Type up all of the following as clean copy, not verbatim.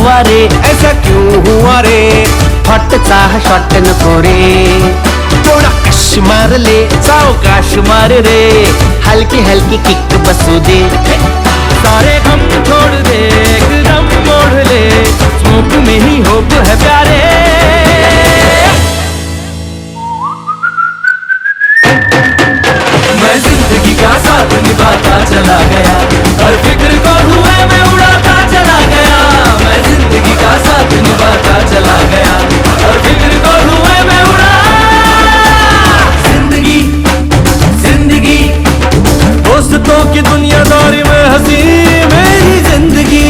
हुआ रे, ऐसा क्यों हुआ रे, हॉट चाह शॉट नको रे, थोड़ा कश मार ले, सावकाश मार रे, हल्की हल्की किक बसू दे, सारे गम छोड़ दे, एकदम मोड़ ले, स्मोक में ही होप है प्यारे। मैं जिंदगी का साथ निभाता चला गया, हर फिक्र को धुएं में उड़ाता चला गया। मैं जिंदगी का साथ निभाता चला गया, हर फिक्र को धुएं में उड़ा। जिंदगी जिंदगी दोस्तों की दुनियादारी में हंसी मेरी जिंदगी।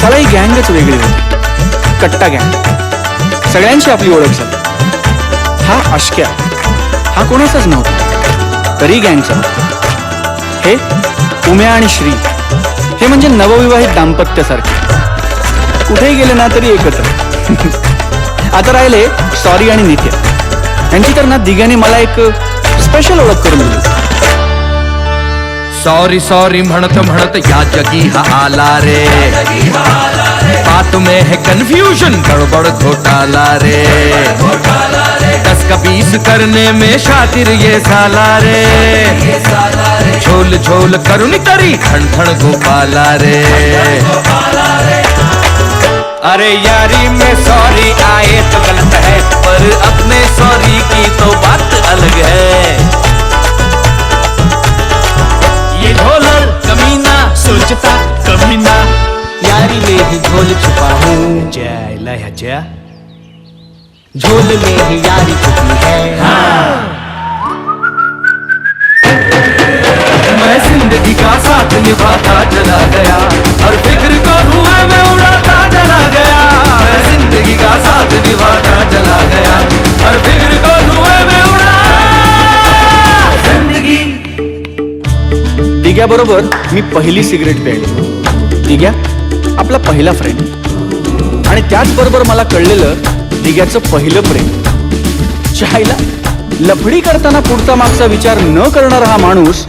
साला ही गँगच वेगळी होती, कट्टा गँग, सगळ्यांची आपली ओळख झाली. हा आशक्या, हा कोणाचाच नव्हता, तरी गँगचा होता. हे उम्या आणि श्री, हे म्हणजे नवविवाहित दाम्पत्यासारखे, कुठेही गेले ना तरी एकत्र. आता राहिले सॉरी आणि नित्या, यांची तर ना दिघ्याने मला एक स्पेशल ओळख करून दिली. सॉरी सॉरी म्हणत म्हणत या जगी हा आला रे, बात में है कंफ्यूजन, गड़बड़ घोटाला रे, 10 का 20 करने में शातिर ये साला रे, झोल झोल करुणी तरी ठण ठण गोपाला रे. अरे यारी में सॉरी आए तो गलत है, पर अपने सॉरी की तो बात अलग है. ये ढोलर कमीना सोचता कभी ना, यारी में ही झोल छुपा हूँ, जय लय जय, झोल में ही यारी छुपी है. मैं जिंदगी का साथ निभाता चला गया, हर फिक्र को धुएं में उड़ाता चला गया. मैं जिंदगी का साथ निभाता चला गया, हर फिक्र को धुएं में उड़ा. जिंदगी दिघ्याबरोबर मी पहिली सिगरेट प्यायली. दिघ्या आपला पहिला फ्रेंड, आणि त्याचबरोबर मला कळलेलं दिघ्याचं पहिलं प्रेम. चायला लफडी करताना पुढचा मागचा विचार न करणारा हा माणूस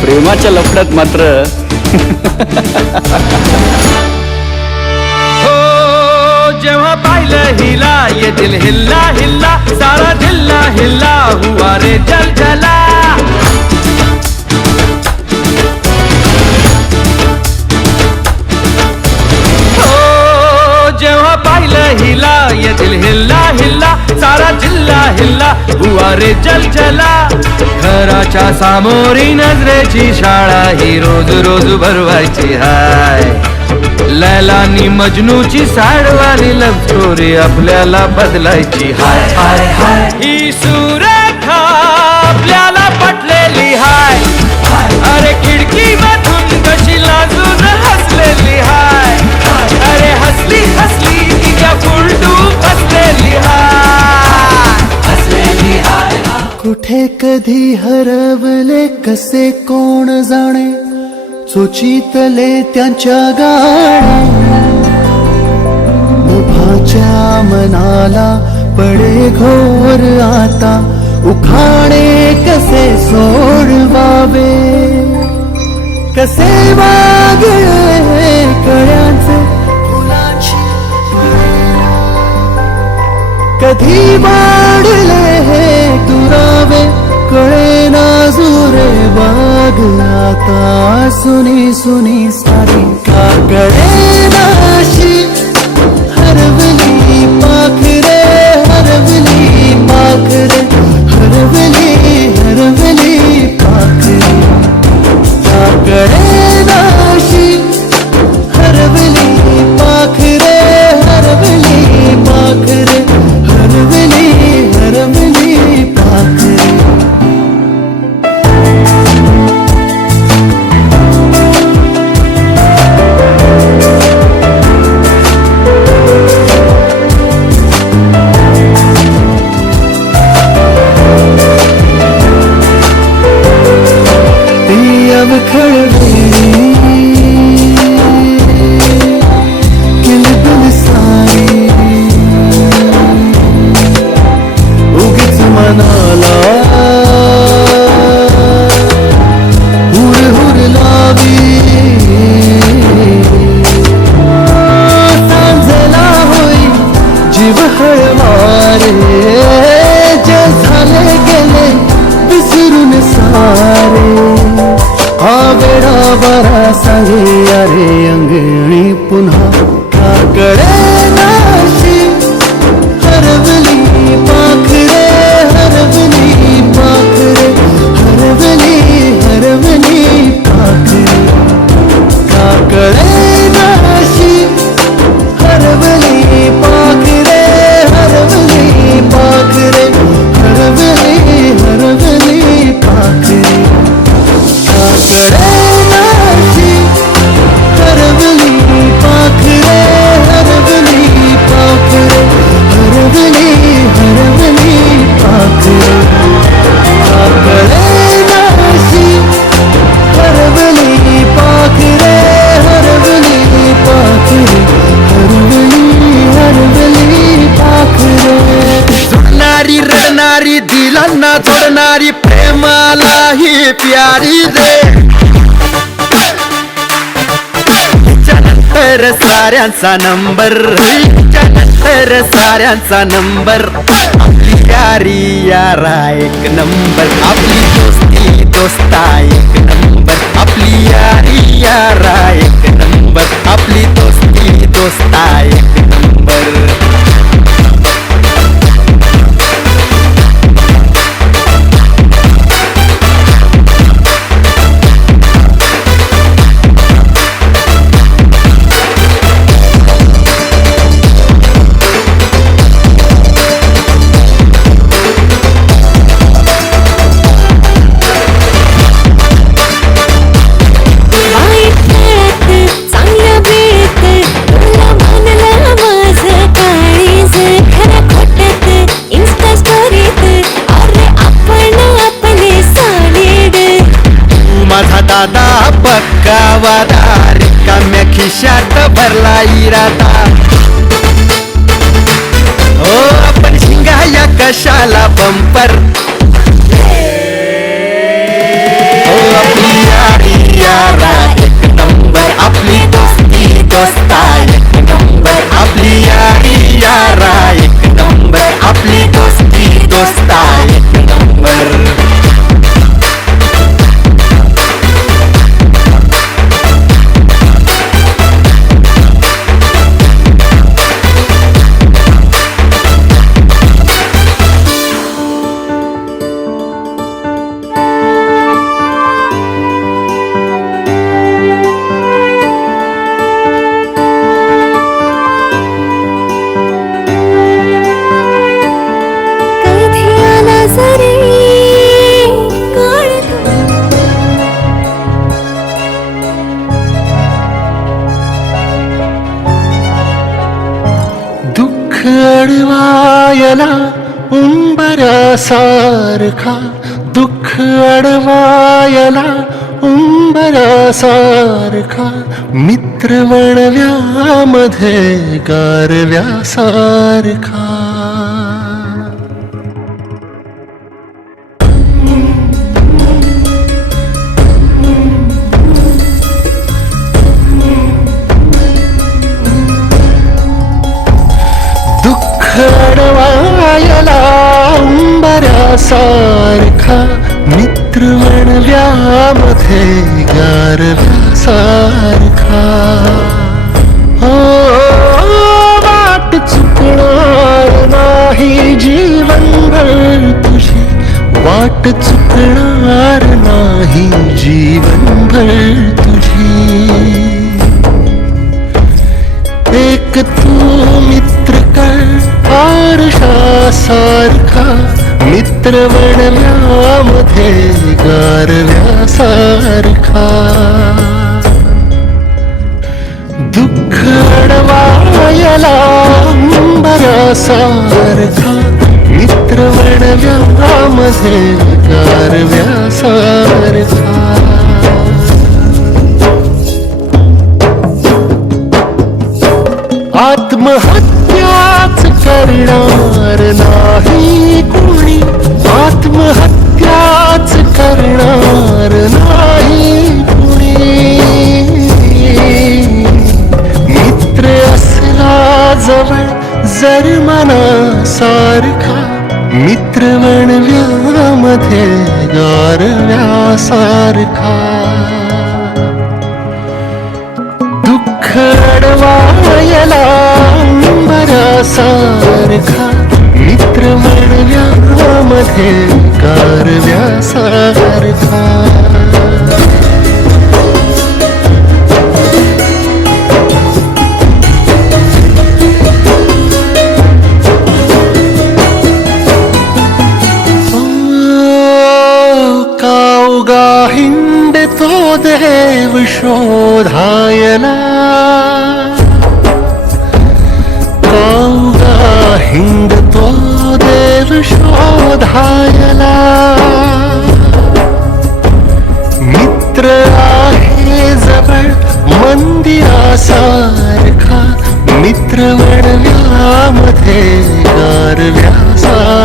प्रेमाच्या लफड्यात मात्र हो जेव्हा पाहिलं हिला, ये दिल हिल्ला हिल्ला, सारा दिल्ला हिल्ला हुआ रे जल जला. जेव्हा पाहिलं हिला, ये दिल हिल्ला हिल्ला, सारा जिल्हा हिल्ला हुआ रे जल जला. घराच्या सामोरी नजरेची शाळा ही रोज रोज भरवायची हाय. लैलानी मजनूची साडवाली लव स्टोरी आपल्याला बदलायची हाय. हाय हाय ही सुरेखा आपल्याला पटलेली हाय. अरे खिडकी मधून कशी लाजून हसलेली हाय. अरे हसली हसली तिच्या फुलटू हसलेली हाय. हसलेली हाय. कुठे कधी हरवले कसे कोण जाणे, चोचीतले त्यांच्या गाणे. मुभाच्या मनाला पडे घोर आता, उखाणे कसे सोडवावे, कसे वागळे कळ्यांचे फुलाची प्रेरणा. कधी वाढले हे दुरावे, कळे ना जुरे बाग आता. सुनी सुनी सारी का कळे नाशी, हरवली पाखरे हरवली पाखरे, हरवली हरवली पाखरे. का कळे नाशी, हरवली पाखरे हरवली पाखरे, हरवली हरवली पाखरे. सगळ्यांना जोडणारी प्रेमाला ही प्यारी रे तर साऱ्यांचा नंबर तर साऱ्यांचा नंबर आपली यारी यारा एक नंबर आपली दोस्ती दोस्ता एक नंबर आपली यारी यारा एक नंबर आपली दोस्ती दोस्ता एक नंबर दादा पक्का वादा रिकाम्या खिशात भरला इरादा हो आपण शिंगाया कशाला बंपर हो आपली यारी यारा एक नंबर आपली दोस्ती दोस्ता एक नंबर आपली यारी यारा एक नंबर आपली दोस्ती दोस्ता एक नंबर अडवायला उंबरासारखा दुःख अडवायला उंबरासारखा मित्र वणव्यामध्ये गारव्यासारखा अडवायला उंबरासारखा मित्र वणव्यामध्ये गारव्यासारखा हो वाट चुकणार नाही जीवनभर तुझी वाट चुकणार नाही जीवनभर तुझी एक तू मित्र कर आरशासारखा मित्र वणव्यामध्ये गारव्यासारखा दुःख अडवायला उंबरासारखा मित्र वणव्यामध्ये गारव्यासारखा आत्महत्याच करणार नाही कोणी आत्महत्याच करणार नाही कोणी मित्र असला जवळ जर मनासारखा मित्र वणव्यामध्ये गारव्यासारखा दुःख अडवायला उंबरासारखा मित्र वणव्यामध्ये गारव्यासारखा कावगा हिंडतो देव शोधायला कावगा हिंडतो देव शोधायला मित्र आहे जवळ मंदिरासारखा मित्र वणव्यामध्ये गारव्यासारखा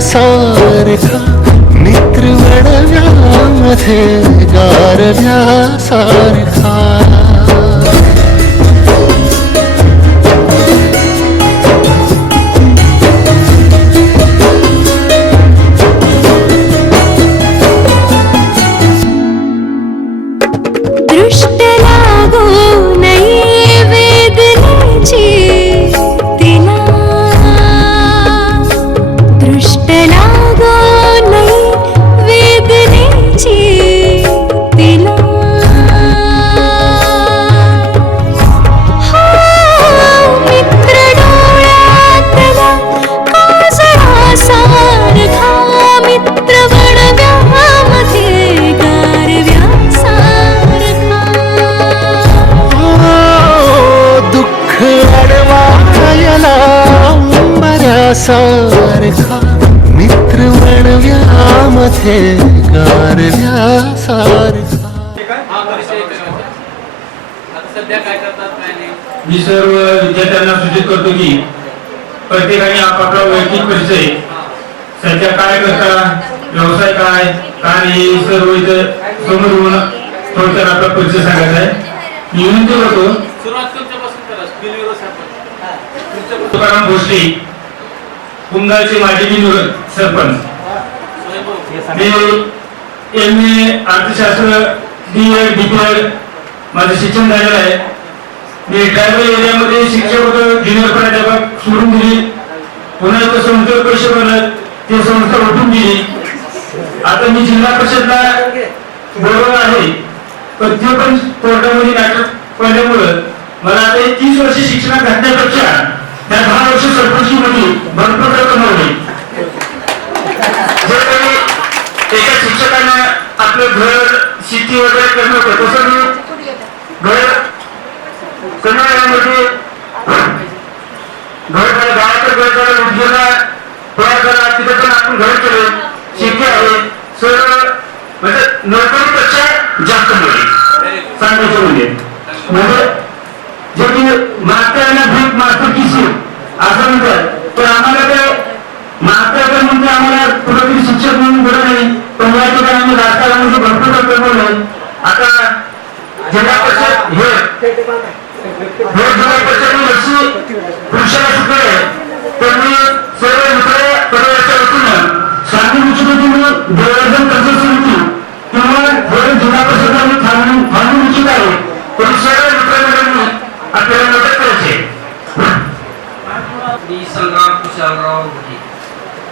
सारखा मित्र वडव्यामध्ये गारव्यासारखा दृष्ट लागो नाही वेदनेची तिला दृष्ट लागो नाही वेदनेची तिला मित्र डोळ्यातला काजळासारखा मित्र वडव्यामध्ये गारव्यासारखा दुःख अडवायला उंबऱ्यासारखा मित्र वणव्यामध्ये गारव्यासारखा मी सर्व विद्यार्थ्यांना सूचित करतो की प्रत्येकाने आपापला वैयक्तिक परिचय, सध्या काय करता, व्यवसाय काय हे सर्व इथं समोर येऊन थोडक्यात आपला परिचय सांगायचा आहे. मी विनंती करतो तुकाराम भोसले, कुंगाळचे माजी बिनविरोध सरपंच. मी MA अर्थशास्त्र DED DPED माझं शिक्षण झालेलं आहे. मी ट्रायबल एरियामध्ये शिक्षक होतो, ज्युनियर प्राध्यापक सोडून दिली, पुन्हा इथं संस्थेवर पैसे भरत ते संस्था उठून दिली. आता मी जिल्हा परिषदला बरोबर आहे, पण ते पण कोर्टामध्ये नाटक पडल्यामुळं मला आता 30 वर्ष शिक्षणात घातल्यापेक्षा त्या 10 वर्ष सरपंचीमध्ये भरपूर कमवले. जे काही एका शिक्षकांना आपलं घर शेती वगैरे करणं होतं, तसं मी घर कन्नडमध्ये गावाचं घर झालं, उद्योगा तयार झाला, तिथे पण आपण घर केलं, शेती आहे, सर्व म्हणजे नोकरीपेक्षा जास्त मिळेल सांगायचं म्हणजे जे की मागच्या भीक मागचं किशी असं म्हणतात, पण आम्हाला ते मागच्या म्हणजे आम्हाला कुठेतरी शिक्षक म्हणून बरं नाही, पण या ठिकाणी आम्ही राजकारणामध्ये भरपूर कमवलं. आता जिल्हा परिषद हे जिल्हा परिषद वर्षी पुरुषाला शिकले, तर मी सर्व मित्र परिवाराच्या वतीनं सांगू इच्छितो की मी देवराजन कर्ज समिती किंवा जिल्हा परिषद आम्ही थांबू इच्छित आहे, पण सर्व मित्रमंडळींनी आपल्याला मदत करायची. मी संग्राम कुशालराव घुगे,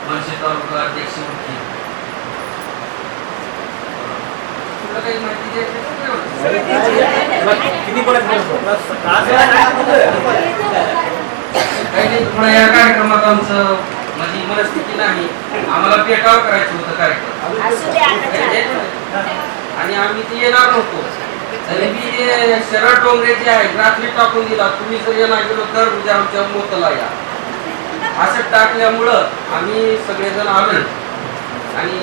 मनसे तालुका अध्यक्ष मुख्य. तुला काही माहिती द्यायची काही नाही. थोडा या कार्यक्रमात आमचं माझी मनस्थिती नाही, आम्हाला पेटाव करायचं होतं कार्यक्रम आणि आम्ही ते येणार नव्हतो. तरी मी शरद डोंगरे जे आहे रात्री टाकून दिला, तुम्ही जर येणार गेलो तर उद्या आमच्या मोतला या असं टाकल्यामुळं आम्ही सगळेजण आलो आणि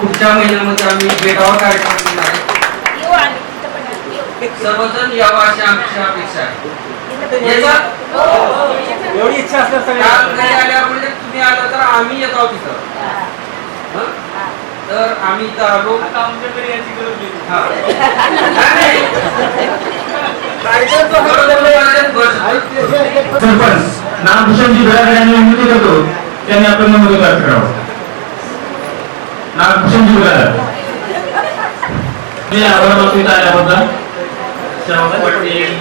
पुढच्या महिन्यामध्ये आम्ही बेटावा कार्यक्रम घेणार आहे. सर्वजण यावं अशी आमची अपेक्षा आहे. एवढी इच्छा असल्यास आल्या म्हणजे तुम्ही आला तर आम्ही येत आहोत तिथं. तर आम्ही इथं आलो, आमच्याकडे याची गरज सरपंच नागभूषणजी बेळाकडे यांनी विनंती करतो त्यांनी आपलं नमूद करावं. नागभूषणजी बेळा मी आभार मानतो इथं आल्याबद्दल. पटेल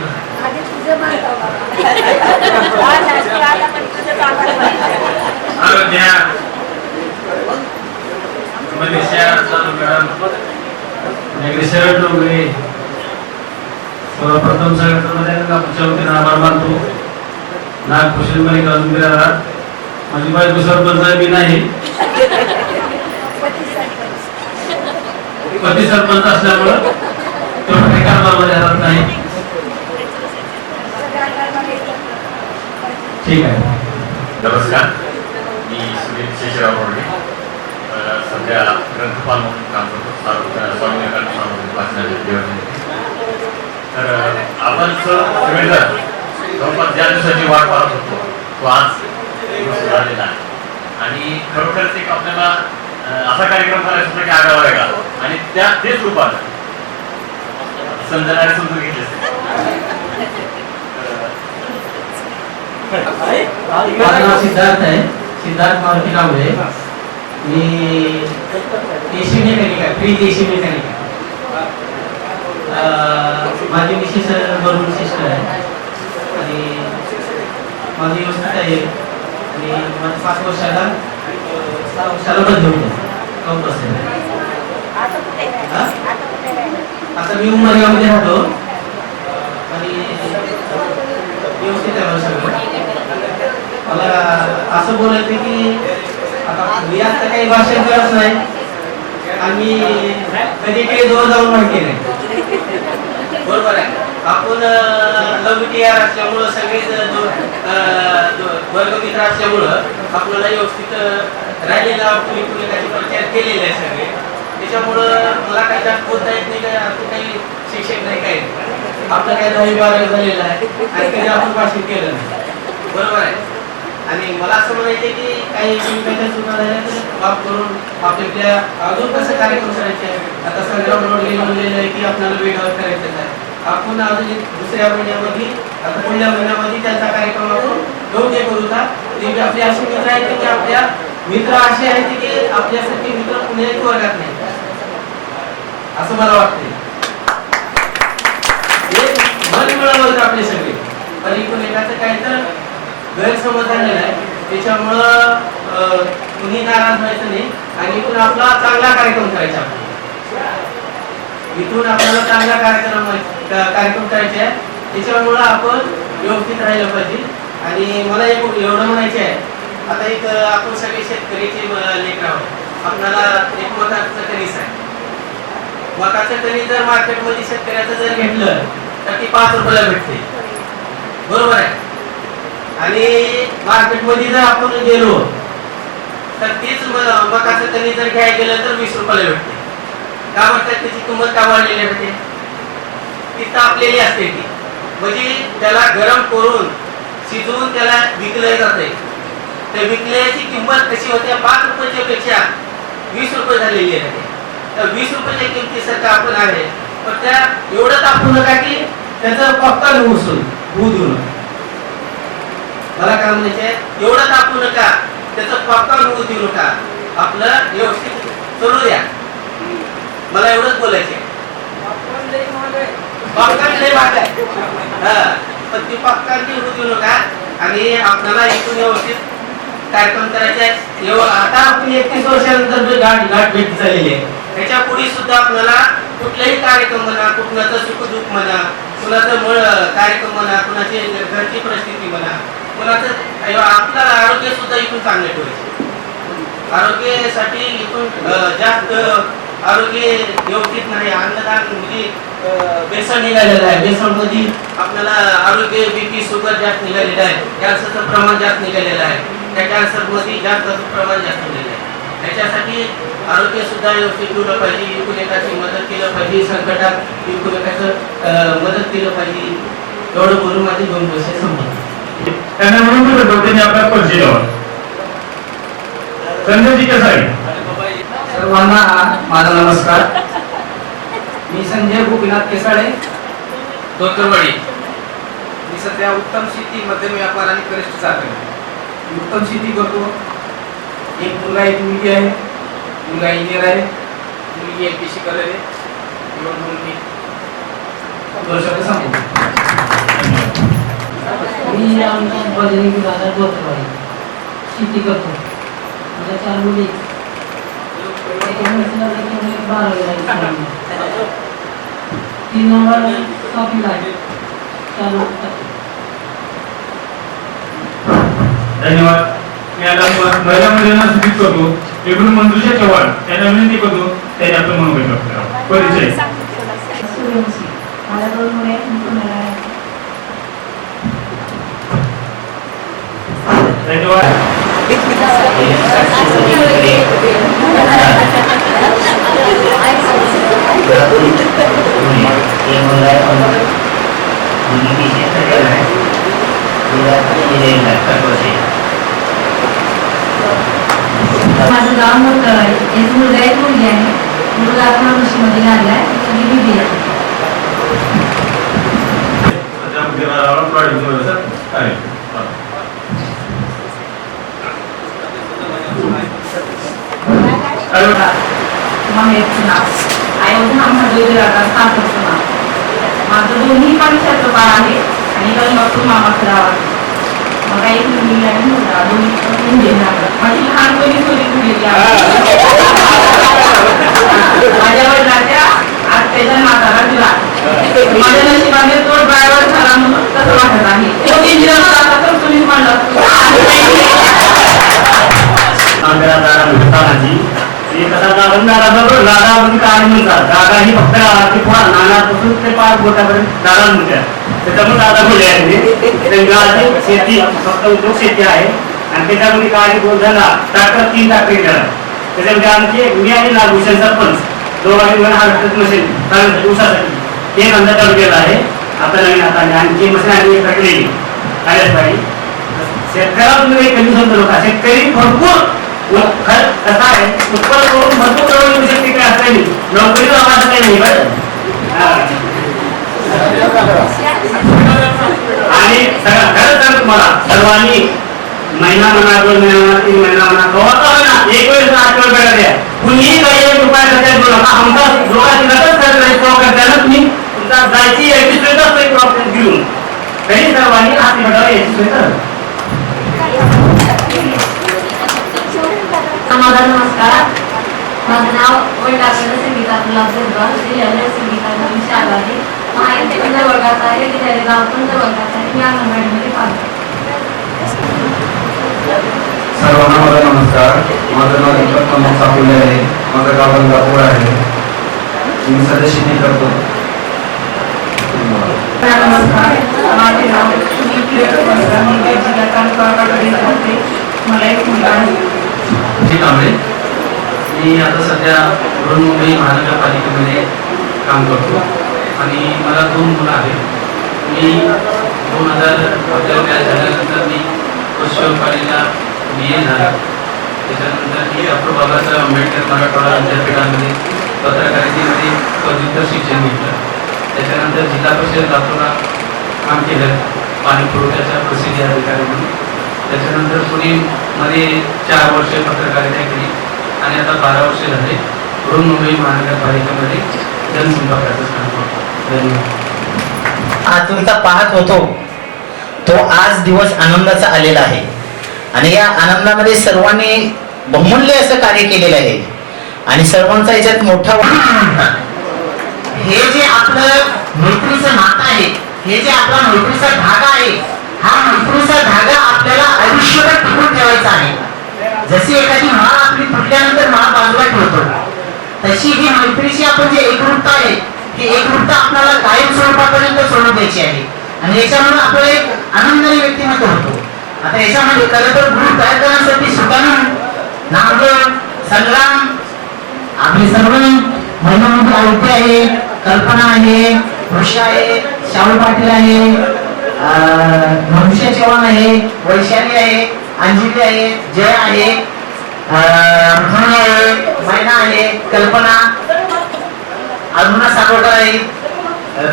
आरोग्या शरद डोंगरे सर्वप्रथम सगळ्यांना आभार मानतो. नागभूषण मल्लिकार्जुन बिरादार माझी बायको सरपंच बी नाही, पती सरपंच असल्यामुळं तेवढं कारभारमध्ये राहत नाही. ठीक आहे. नमस्कार, मी सुनील शेषराव रोडे, सध्या ग्रंथपाल म्हणून काम करतो स्वामी विवेकानंद वाचनालय देवळाली. तर आपण सगळेजण जवळपास ज्या दिवसाची वाट पाहत होतो तो आज झालेला आहे आणि खरोखरच एक आपल्याला असा कार्यक्रम करायचा होता की आगळा वेगळा आणि तेच रूपात समजणारे समजून घेतले माझं नाव सिद्धार्थ आहे, सिद्धार्थ मारुती कांबळे. मी एसी मेकॅनिक आहे, फ्रीज एसी मेकॅनिक आहे. माझी मिसेस बरोबर सिस्टर आहे आणि माझी व्यवस्थित आहे आणि माझं 5 वर्षाला 6 वर्षाला बंद होतं काउंट असेल. आता मी उमरगावमध्ये राहतो आणि व्यवस्थित आहे मला सगळं. मला असं बोलायचं की आता मी आता काही भाषण करत नाही आणि कधी काही जवळ जाऊन माहिती नाही. बरोबर आहे. आपण लवटीयार असल्यामुळं सगळेच वर्गमित्र असल्यामुळं आपल्याला व्यवस्थित राहिलेला कुणी कुणी काही प्रचार केलेला आहे सगळे. त्याच्यामुळं मला काही जास्त बोलता येत नाही, काय आपण काही शिक्षक नाही काही आपलं काय 10-12 झालेलं आहे आणि कधी आपण भाषण केलं नाही. बरोबर आहे. आणि मला असं म्हणायचं की काही चुका झाल्या तर माफ करून आपल्या अजून कसं कार्यक्रम करायचे. आता संग्राम रोड लिहिलेलं आहे की आपल्याला वेगळं करायचं आहे. आपण अजून दुसऱ्या महिन्यामध्ये आता पुढल्या महिन्यामध्ये त्यांचा कार्यक्रम आपण योग्य करू का. आपले असे मित्र आहेत की आपल्या मित्र असे आहेत की आपल्यासारखे मित्र पुण्याच्या वर्गात नाही असं मला वाटतंय. मन मिळवलं आपले सगळे पण इकडून एखादं काय तर गैरसमज झालेला आहे. त्याच्यामुळं कुणी नाराज व्हायचं नाही आणि इथून आपला चांगला कार्यक्रम करायचा. इथून आपल्याला चांगला कार्यक्रम करायचा आहे. त्याच्यामुळं आपण व्यवस्थित राहिलं पाहिजे. आणि मला एवढं म्हणायचं आहे, आता एक आपण सगळे शेतकरीचे लेकर आहोत. आपल्याला एक मकाचं कणीस आहे. मकाचं कणीस जर मार्केटमध्ये शेतकऱ्याचं जर घेतलं तर ती 5 रुपयाला भेटते. बरोबर आहे. आणि मार्केटमध्ये जर आपण गेलो तर तीच मकाचं कणीस जर घ्यायला गेलं तर 20 रुपयाला भेटते. का म्हणतात त्याची किंमत का वाढलेली होते. ती तापलेली असते ती म्हणजे त्याला गरम करून शिजवून त्याला विकले जाते. त्या विकल्याची किंमत कशी होते 5 रुपयाच्या पेक्षा 20 रुपये झालेली आहे. तर 20 रुपयाच्या किमतीसारखं आपण आहे पण त्या एवढं तापू नका की त्याचं पक्कन होऊ देऊ नका. मला काय म्हणायचे एवढं तापू नका त्याचं पक्कन होऊ देऊ नका. आपलं व्यवस्थित चलू द्या. मला एवढंच बोलायचे. पक्कन लय महाग आहे पण ती पक्कन होऊ देऊ नका आणि आपल्याला इथून व्यवस्थित कार्यक्रम करायचे आहे. आता आपण 31 वर्षानंतर गाठ भेट झालेली आहे. त्याच्या पुढे सुद्धा आपल्याला कुठलाही कार्यक्रम म्हणा, कुणाचं सुखदुःख म्हणा, कुणाचं कार्यक्रम म्हणा, कुणाची घरची परिस्थिती म्हणा, कुणाचं आपलं आरोग्य सुद्धा इथून चांगले ठेवायचे. आरोग्यासाठी इथून जास्त आरोग्य व्यवस्थित नाही. अन्नदान म्हणजे बेसन निघालेलं आहे. बेसनमध्ये आपल्याला आरोग्य बीपी शुगर जास्त निघालेलं आहे. कॅन्सरचं प्रमाण जास्त निघालेलं आहे. त्या कॅन्सरमध्ये जास्त प्रमाण जास्त निघालेलं आहे. त्याच्यासाठी आरोग्य सुद्धा व्यवस्थित ठेवलं पाहिजे. एकूण मदत केलं पाहिजे. संकटात एकूण मदत केलं पाहिजे. एवढं बोलून माझे 2 वर्ष संपले. त्यांना म्हणून त्यांनी आपला परिचय द्यावा. संजयजी कसा आहे. सर्वांना माझा नमस्कार. मी संजय गोपीनाथ केसाळे, डोकरवाडी. मी सध्या उत्तम शेती, मध्यम व्यापार आणि कनिष्ठ चालक. उत्तम शेती करतो. एक मुलगा एक मुलगी आहे. मुलगा इंजिनियर आहे, मुलगी MPC करत आहे. मुलगी वर्षाला सांगतो. मी शेती करतो. माझ्या 4 मुली. 3 नंबर शॉपिंग आहे. धन्यवाद. मी आता महिला मंडळांना सूचित करतो. एकूण मंजुषा चव्हाण यांना विनंती करतो त्यांनी आपलं मनोगत व्यक्त करावं. परिचय. धन्यवाद. मोठं आहे एक मुलगा एक मुलगी आहे. मुलगा फार्मसीमध्ये लागला आहे, मुलगी BBA आहे. माहेरचं नाव अयोध्या महादेवराचा सासरचं नाव. माझं दोन्ही पक्षाचं बाळ आहे आणि लग्नातून मामाचं गाव आहे. मला एक मुलगी आणि मुलगा दोन्ही पण इंजिनियर आहे. माझी लहानपणी चोरी झालेली आहे. माझ्या वडिलांच्या आत्याच्या नाताला दिला. माझ्या नशिबाने तो ड्रायव्हर झाला म्हणून तसं वाटत आहे. तो इंजिनियर झाला तर तुम्ही म्हणलं दादा ही फक्त नानापासून ते पाच बोटापर्यंत दादा म्हणतात. त्याच्यामुळे दादा बोलले आहे शेती फक्त उद्योग शेती आहे आणि त्याच्यामध्ये काय बोल झाला ट्रॅक्टर 3 ट्रॅक्टर केला. त्याच्यामध्ये आमचे मी आणि नागभूषण सरपंच दोघांनी हार्वेस्टर मशीन ऊसासाठी हे धंदा चालू केला आहे. आता नवीन आता आणखी मशीन आम्ही टाकलेली आल्याच पाहिजे. शेतकऱ्याला तुम्ही कमी समजू नका. शेतकरी भरपूर कसं आहे उत्पन्न करून भरपूर प्रमाणात येऊ शकते काय असं नाही. नोकरी आवाज काही नाही बरं. आणि खरंच सांग तुम्हाला सर्वांनी महिना म्हणा 2 महिना म्हणा 3 महिना म्हणा कवा एक वेळ 8 वेळ भेटा द्या. कुणीही काही 1 रुपया खर्च करू नका. आमचा लोकांची नकच करताना तुम्ही तुमचा जायची याची सोय असते घेऊन तरी सर्वांनी हाती भेटावं याची सोय करा. माझा नमस्कार. माझं नाव वैटाकडे संगीता गुलाब जिल्ह्याला संगीता शाळा आहे. माहिती पण जवळगात आहे, विद्यालय गाव पण जवळगात आहे. मी अंगणवाडीमध्ये पाहतो. सर्वांना माझा नमस्कार. माझं नाव दीपक प्रमोद सापुले आहे. माझं गाव गंगापूर आहे. मी सध्या शेती करतो. नमस्कार. माझे नाव मला एक मुलगा आहे. मी आता सध्या बृहन्मुंबई महानगरपालिकेमध्ये काम करतो आणि मला 2 मुलं आहेत. मी 2000 आपल्या मॅच झाल्यानंतर मी पश्चिमपालीला BA झाला. त्याच्यानंतर मी डॉक्टर बाबासाहेब आंबेडकर मराठवाडा विद्यापीठामध्ये पत्रकारितेमध्ये पदव्युत्तर शिक्षण घेतलं. त्याच्यानंतर जिल्हा परिषद लातूरला काम केलं पाणी पुरवठ्याच्या प्रसिद्धी अधिकारी म्हणून. त्याच्यानंतर पुणेमध्ये 4 वर्ष पत्रकारिता केली आणि आता 12 वर्ष झाले बृहन्मुंबई महानगरपालिकेमध्ये जनसंपर्काचं काम करतो. धन्यवाद. आतुरता पाहत होतो तो आज दिवस आनंदाचा आलेला आहे आणि या आनंदामध्ये सर्वांनी बहुमूल्य असं कार्य केलेलं आहे आणि सर्वांचा याच्यात मोठा हे जे आपलं मैत्रीचं नातं आहे, हे जे आपला मैत्रीचा धागा आहे, हा मैत्रीचा धागा आपल्याला आयुष्यभर टिकून ठेवायचा आहे. जशी एखादी माळ आपली तुटल्यानंतर माळ बाजूला ठेवतो, तशी ही मैत्रीची आपण जे एकरूपता आहे, ही एकरूपता आपल्याला कायम स्वरूपापर्यंत सोडून द्यायची आहे आणि याच्यामुळे आपलं एक आनंदाने व्यक्तिमत्व होतो. आता याच्यामध्ये खरं तर ग्रुप तयार करण्यासाठी सुदानंद, नामदेव, संग्राम, आपले सर्व महिलांमध्ये आयुक्त आहे, कल्पना आहे, ऋषा आहे, शाहू पाटील आहे, मनुष्य चव्हाण आहे, वैशाली आहे, अंजली आहे, जय आहे, मैना आहे, कल्पना, अरुणा सागोकर आहेत,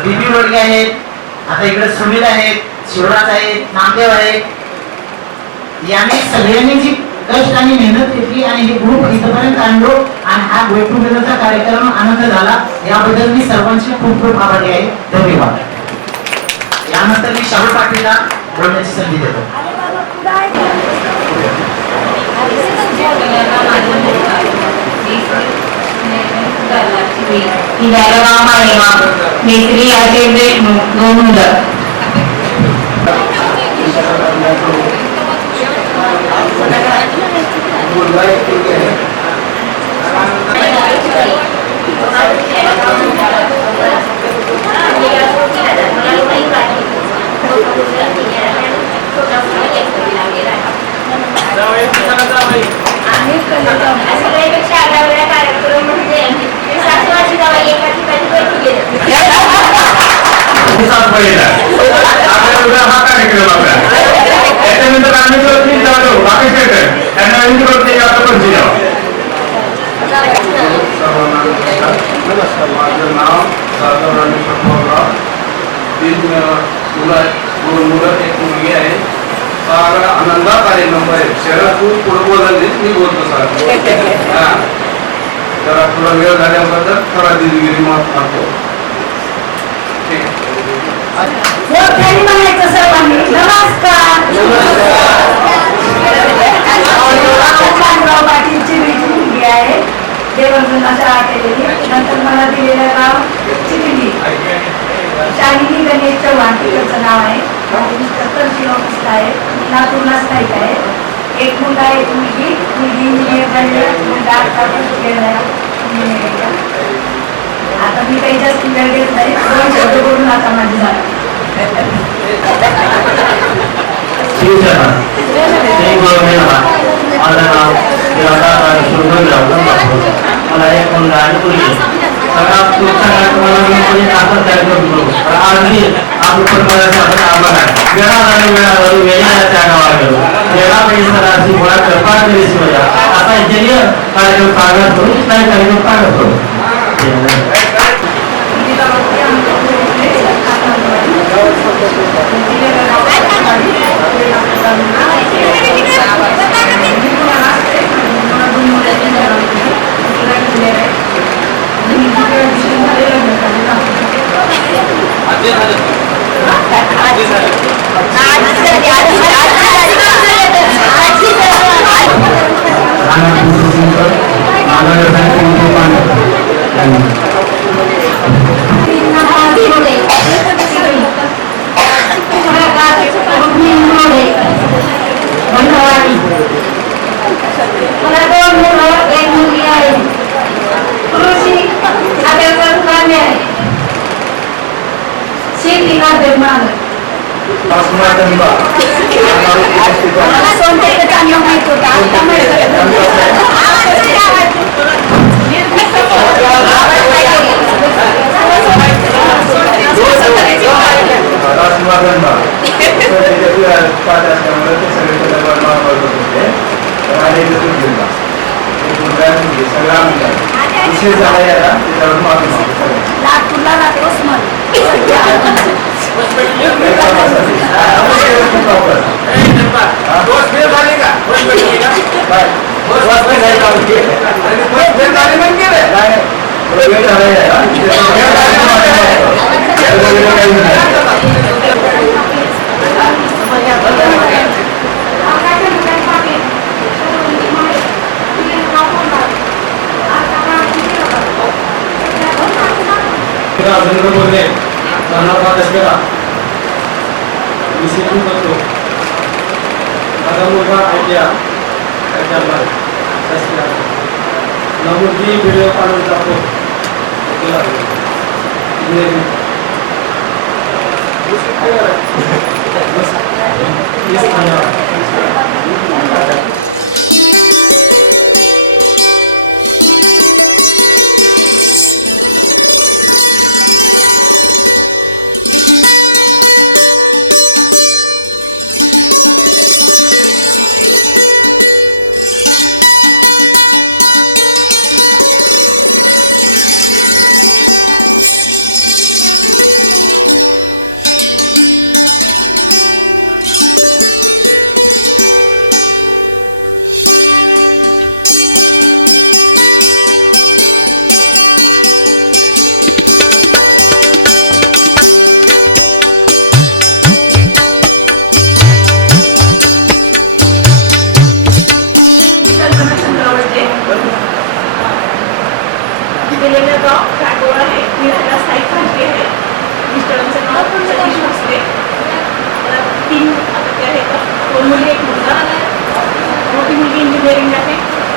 बीबी वडगे आहेत, आता इकडे सुनील आहेत, शिवराज आहेत, नामदेव आहेत. याने सगळ्यांनी जी कष्ट आणि मेहनत घेतली आणि हे ग्रुप इथपर्यंत आणलो आणि हा गेट टुगेदरचा कार्यक्रम आनंद झाला, याबद्दल मी सर्वांचे खूप खूप आभारी आहे. धन्यवाद. यानंतर मी शाहू पाटीलला बोलण्याची संधी देतो. माझं नाव जाधव रामेश्वर पवार. 3 मुलं आहेत, 2 मुलं 1 मुलगी आहे. सगळा आनंदात आहे. नंबर आहे. शहरात खूप पुढे बोलायला मी बोलतो सर. हा जरा थोडा वेळ झाल्याबद्दल खरा दिलगिरी माफ करतो. ठीक आहे. म्हणायचं सर्वांनी नमस्कार. पांडुराव पाटीलची मुलगी आहे. देवर्धनला शाळा केलेली. नंतर मला दिलेलं नाव चिखली. शालिनी गणेश चव्हाण तिचं नाव आहे. तहसील ऑफिसला आहे. लातूरला स्थायिक आहे. 1 मुलगा 1 मुलगी. मुलगी इंजिनियर झाली आहे. मुलगा आता इंजिनिअरिंगला. आता मी काही जास्त वेळ घेत नाही. 2 शब्द बोलून आता माझी झाली. माझं नाव मला 1 मुलगा आणि मुलगी. सगळ्यात असा इंजिनियर कार्यक्रम प्रागत करून काही कार्यक्रम प्रागत करू.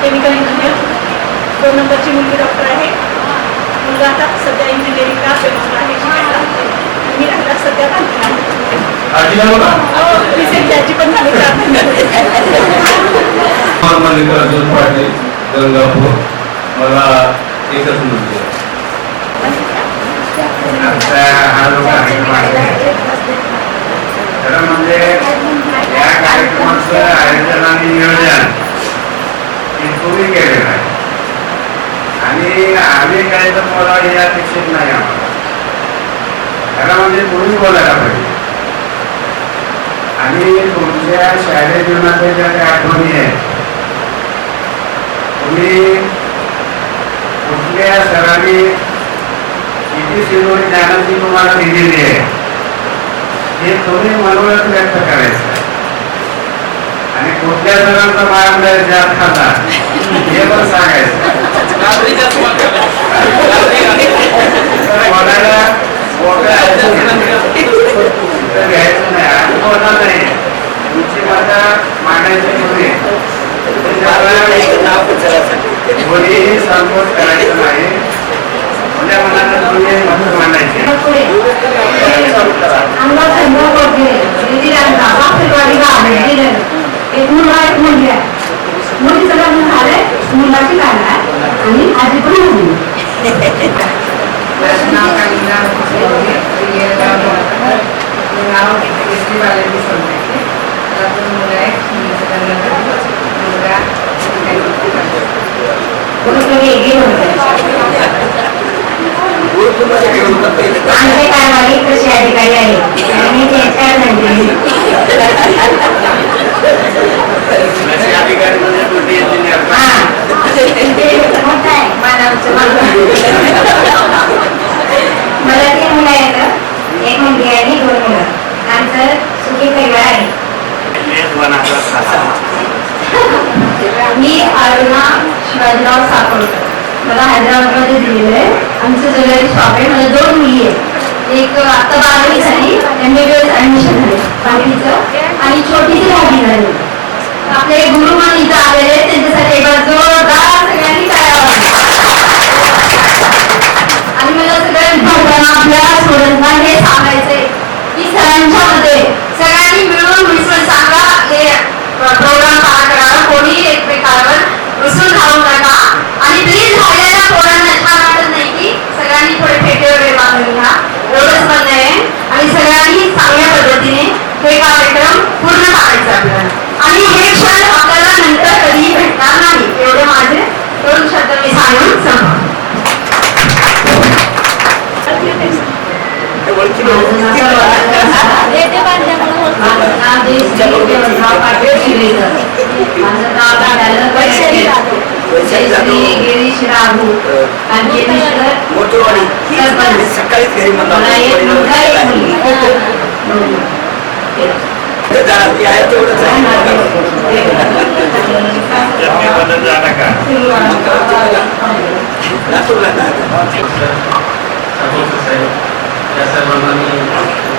Chemical engineer. 2 नंबरची मुलगी डॉक्टर आहे. मुलगा आता सध्या इंजिनिअरिंगला पेमेंटला आहे शिकायला. मी राहिला सध्या रिसेंटची पण झाली. मल्लिकार्जुन पाटील गंगापूर. मला एकच मुलगी आहे. खरं म्हणजे या कार्यक्रमाचं आयोजन आणि नियोजन हे तुम्ही केलेलं आहे आणि आणि आम्ही काय तर बोलावं हे अपेक्षित नाही आम्हाला. घरामध्ये कोणी बोलायला पाहिजे. आणि तुमच्या शालेय जीवनाच्या ज्या काही आठवणी आहेत, तुम्ही कुठल्या सरांनी किती शिकवणी ज्ञानाची तुम्हाला दिलेली आहे हे तुम्ही मनोरथ व्यक्त करायचं. आणि कुठल्या सरांचा मार्गदर्शन ज्यात खाल्ला हे पण सांगायचं. बोलायला घ्यायचं नाही आणि बोलणार नाही. तुमची मतं मांडायची तुम्ही कोणीही संकोच करायचं नाही. आपल्या मनाला तुम्ही मतं मांडायचे. एक मुलगा एक मुलगी आहे. मुलीचं लग्न झालंय, मुलाची लहान आहे आणि आजी पण मुली. आमचे कारवाई कृषी अधिकारी आहे आणि त्यांच्या मला 3 मुलं आहेत, 1 मुलगी आणि 2 मुलं. आमचं सुखी परिवार आहे. मी अरुणा शिवाजीराव साकोडकर. मला हैदराबादमध्ये दिलेलं आहे. आमचं ज्वेलरी शॉप आहे. मला 2 मुली आहेत. एक आता 12वी झाली, MBBS ऍडमिशन झाले 12वीचं, आणि छोटीची 10वी झाली. आपले गुरु म्हणून इथं आलेले त्यांच्यासाठी एक बार जोरदार सगळ्यांनी करावं. आणि मला सगळ्या आपल्या स्टुडंटना हे सांगायचंय की सरांच्या मध्ये सगळ्यांनी मिळून मिसळून सांगा हे प्रोग्राम पार करावा. कोणी एकमेकावर रुसून घालू नका. आणि प्लीज झालेल्या पोरांना छान वाटत नाही की सगळ्यांनी थोडे फेटे वगैरे बांधून घ्या, एवढंच म्हणणं आहे. आणि सगळ्यांनी चांगल्या पद्धतीने हे कार्यक्रम पूर्ण करायचा आपल्याला. आणि हे क्षण आपल्याला नंतर कधीही भेटणार नाही. एवढे माझे 2 शब्द मी सांगून संपवतो. गिरीश राहू सकाळीच घरी या सर्वांना मी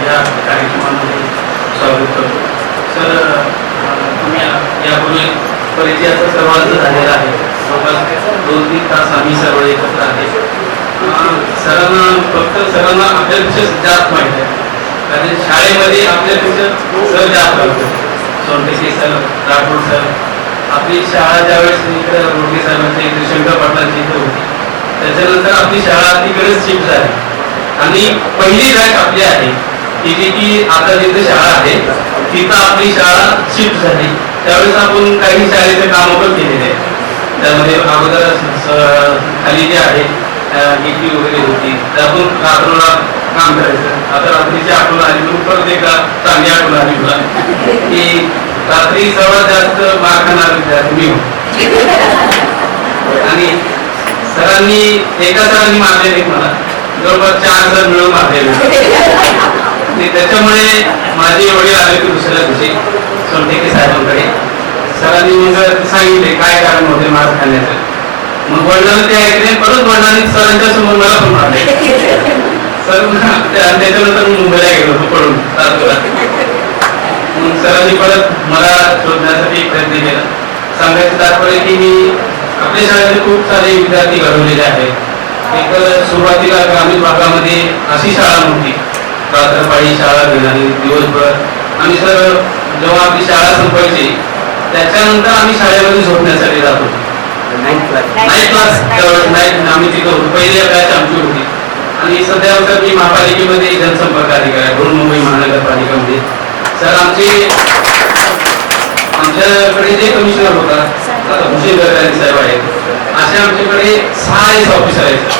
या कार्यक्रमामध्ये स्वागत करतो. सर, तुम्ही यापूर्वी परिचयाचा सर्वांचं झालेला आहे. जवळपास 2-3 तास आम्ही सर्व एकत्र आहे. सरांना आपल्यापेक्षा जास्त माहिती आहे, कारण शाळेमध्ये आपल्यापेक्षा सर जास्त होते. सोनटेके सर, राठोड सर. आपली शाळा ज्यावेळेस इकडे रोडगे साहेबांच्या इथे शंकर पाटलांच्या इथे होती, त्याच्यानंतर आपली शाळा तिकडेच शिफ्ट झाली. आणि पहिली बॅच आपली आहे की जी की आता जिथे शाळा आहे तिथं आपली शाळा शिफ्ट झाली. त्यावेळेस आपण काही शाळेचे कामं पण केलेले आहेत. त्यामध्ये अगोदर खाली जे आहे गिट्टी वगैरे होती, त्या आपण रात्रोला काम करायचं. आता रात्रीची आठवण आली म्हणून परत एकदा चांगली आठवण आली मला की रात्री सर्वात जास्त मार खाणार विद्यार्थी मी होतो. आणि सरांनी एका सरांनी मारलेले मला जवळपास 4 सर मिळून मारलेले. त्याच्यामुळे माझे वडील आले की दुसऱ्या दिवशी सोनटेके साहेबांकडे. सरांनी मग सांगितले काय कारण होते मार खाण्याचं. मग वडिलांना ते ऐकले, परत वडिलांनी सरांच्या समोर मला पण मारले. सर त्याच्यानंतर मी मुंबईला गेलो होतो पडून तारखेला. मग सरांनी परत मला शोधण्यासाठी प्रयत्न केला. सांगायचं तात्पर्य की मी आपल्या शाळेतले खूप सारे विद्यार्थी घडवलेले आहेत. एक सुरुवातीला ग्रामीण भागामध्ये अशी शाळा नव्हती, रात्रपाळी शाळा घेणारी दिवसभर. आणि सर जेव्हा आपली शाळा संपायची त्याच्यानंतर आम्ही शाळेमध्ये झोपण्यासाठी जातो. नाईट क्लास त्यावेळेस आम्ही तिथं होतो. पहिली बॅच आमची होती. आणि सध्या सर मी महापालिकेमध्ये जनसंपर्क अधिकारी आहे, बृहन्मुंबई महानगरपालिकेमध्ये. सर आमच्याकडे जे कमिशनर होता आता भूषण गडकरी साहेब आहेत, असे आमच्याकडे 6 IAS ऑफिसर आहेत.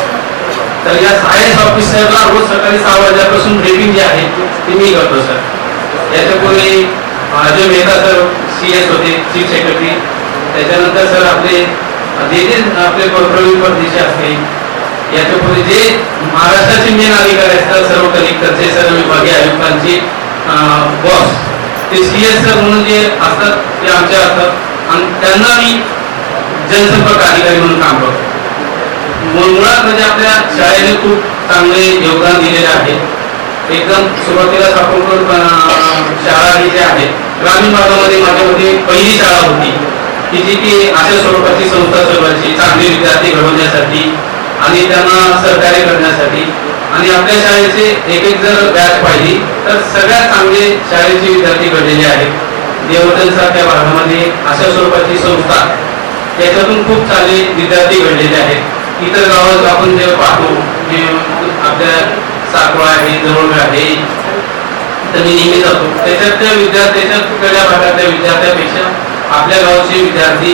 तर या 6 IAS ऑफिसरला रोज सकाळी 6 वाजल्यापासून ब्रीफिंग जी आहे ती मी करतो सर. याच्यापूर्वी अजय मेहता सर CS होते, चीफ सेक्रेटरी. त्याच्यानंतर सर आपले आपले प्रवीण परदेशी असतील. याच्यापूर्वी जे महाराष्ट्राचे मेन अधिकारी असतात सर्व कलेक्टरचे, सर्व विभागीय आयुक्तांचे बॉस ते CS सर म्हणून जे असतात ते आमचे असतात आणि त्यांना मी जनसंपर्क अधिकारी म्हणून काम करतो. मुळात म्हणजे आपल्या शाळेने खूप चांगले योगदान दिलेले आहे. एकदम सुरुवातीला साकोरकर शाळा ही जी आहे ग्रामीण भागामध्ये माझ्यामध्ये पहिली शाळा होती की जी की अशा स्वरूपाची संस्था सर्वांची चांगले विद्यार्थी घडवण्यासाठी आणि त्यांना सहकार्य करण्यासाठी. आणि आपल्या शाळेचे एक जर बॅच पाहिली तर सगळ्यात चांगले शाळेचे विद्यार्थी घडलेले आहेत. देवतन सारख्या भागामध्ये अशा स्वरूपाची संस्था त्याच्यातून खूप चांगले विद्यार्थी घडलेले आहेत. इतर गावात आपण जे पाहतो आपल्या साकोळा आहे, जवळ आहे, तर मी नेहमी जातो त्याच्यातल्या विद्यार्थ्याच्या भागातल्या विद्यार्थ्यापेक्षा आपल्या गावचे विद्यार्थी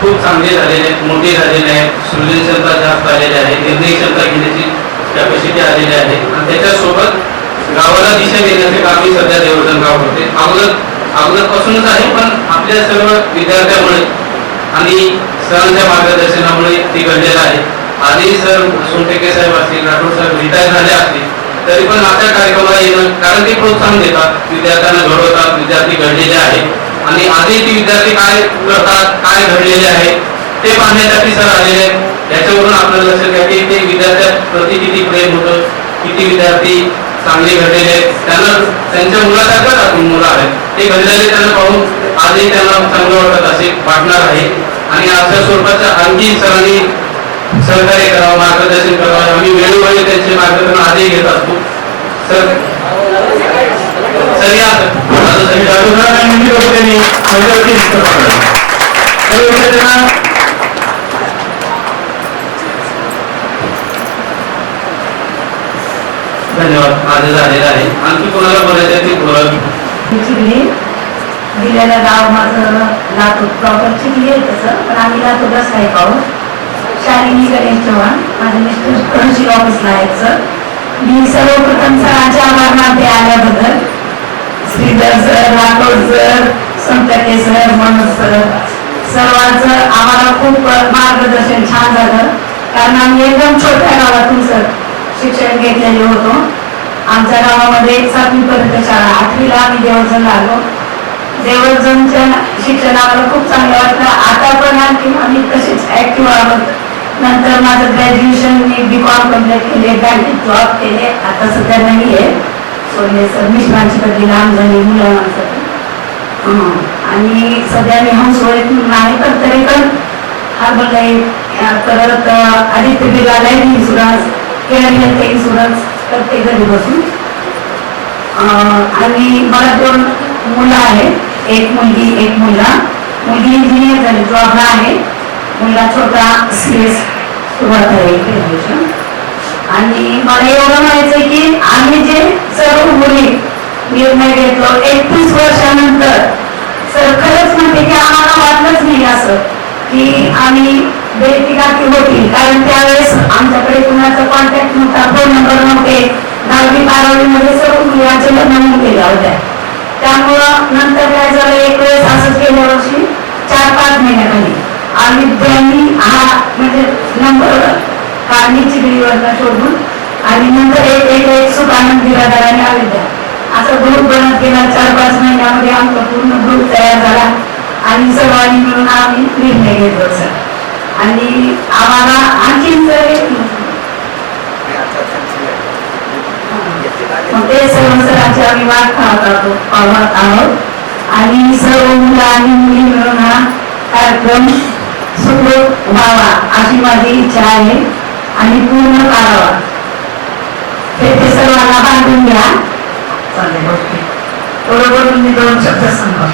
खूप चांगले झालेले आहेत, मोठे झालेले आहेत, सृजनशीलता जास्त आलेली आहे, निर्णय क्षमता घेण्याची कॅपॅसिटी आलेली आहे. आणि त्याच्यासोबत गावाला दिशा देण्याचे काम मी सध्या देवर्धन गाव होते. अगोदरपासूनच आहे, पण आपल्या सर्व विद्यार्थ्यामुळे आणि सरांच्या मार्गदर्शनामुळे ते घडलेलं आहे. आधी सर सोनटेके साहेब असतील, राठोड साहेब रिटायर झाले असतील तरी पण अशा कार्यक्रमाला येणं, कारण ते प्रोत्साहन देतात, विद्यार्थ्यांना घडवतात, विद्यार्थी घडलेले आहेत आणि आधी ते विद्यार्थी काय करतात, काय घडलेले आहे ते पाहण्यासाठी सर आलेले आहेत. याच्यावरून आपल्याला लक्षात घ्या की ते विद्यार्थ्यांप्रती किती प्रेम होतं, किती विद्यार्थी चांगले घडलेले आहेत. त्यांना त्यांच्या मुलासारखंच आपण मुलं आहेत, ते घडलेले त्यांना पाहून आजही त्यांना चांगलं वाटत असे वाटणार आहे. आणि अशा स्वरूपाचं आणखी सरांनी सहकार्य करावं, मार्गदर्शन करावं. आम्ही वेळोवेळी त्यांचे मार्गदर्शन आधी घेत असतो. सर या धन्यवाद. माझं झालेलं आहे. आणखी कोणाला बोलायचं ते बोला. दिलेलं गाव माझं लातूर प्रॉपर चिखली आहे तसं, पण आम्ही लातूरलाच आहे पाहू. शालिनी गणेश चव्हाण, माझे मिस्टर तहसील ऑफिसला आहेत सर. मी सर्वप्रथम सरांचे आभार मानते आल्याबद्दल. Shridhar sir, Rathod sir, Santke sir, Manoj sir, सर्वांचं आम्हाला खूप मार्गदर्शन छान झालं. कारण आम्ही एकदम छोट्या गावातून सर शिक्षण घेतलेले होतो. आमच्या गावामध्ये 7वीपर्यंत शाळा, 8वीला आम्ही देवर्धनला आलो. देवर्धनच्या शिक्षण आम्हाला खूप चांगलं वाटलं. आता पण आणखी आम्ही तसेच ऍक्टिव्ह आहोत. नंतर माझं ग्रॅज्युएशन मी B.Com कम्प्लीट केले, बँकेत जॉब केले. आता सध्या नाही आहे, सोडले सर. मिस्टरांची कधी लांब झाली मुलांसाठी. आणि सध्या मी हाऊसवाईफ म्हणून आहे, पण तरी पण परत Aditya Birla life insurance, care health insurance करते घरी बसून. आणि मला 2 मुलं आहेत, एक मुलगी एक मुलगा. मुलगी इंजिनियर झाली, जॉबला आहे. मुलगा छोटा CS सुरुवात आहे ग्रॅज्युएशन. आणि मला एवढं म्हणायचं की आम्ही जे सर्व मुली निर्णय घेतलो 31 वर्षानंतर, सर खरंच म्हणते की आम्हाला वाटलंच नाही असं की आम्ही बेटिकाकी होतील. कारण त्यावेळेस आमच्याकडे कुणाचा कॉन्टॅक्ट नव्हता, फोन नंबर नव्हते. 10वी 12वी मध्ये सर्व मुलांचे लग्न होऊन गेल्या होत्या. त्यामुळं नंतर काय झालं, एक वेळेस असंच गेल्या वर्षी 4-5 महिन्याखाली आम्ही त्यांनी हा म्हणजे नंबर काढणी चिखलीवरला शोधून आणि नंतर एक सुखानंद बिरादाराने आविद्या असा ग्रुप बनत गेला. 4-5 महिन्यामध्ये आमचा पूर्ण ग्रुप तयार झाला आणि सर्वांनी मिळून आम्ही निर्णय घेतलो सर. आणि आम्हाला आणखीन ते सर्व सरांचे आम्ही वाट पाहत आहोत. आणि सर्व मुलं आणि मुली मिळून हा कार्यक्रम सुखरूप व्हावा अशी माझी इच्छा आहे आणि पूर्ण करावा. ते सर्वांना बांधून घ्या. चालेल, ओके. बरोबर मी 2 शब्द सांगा.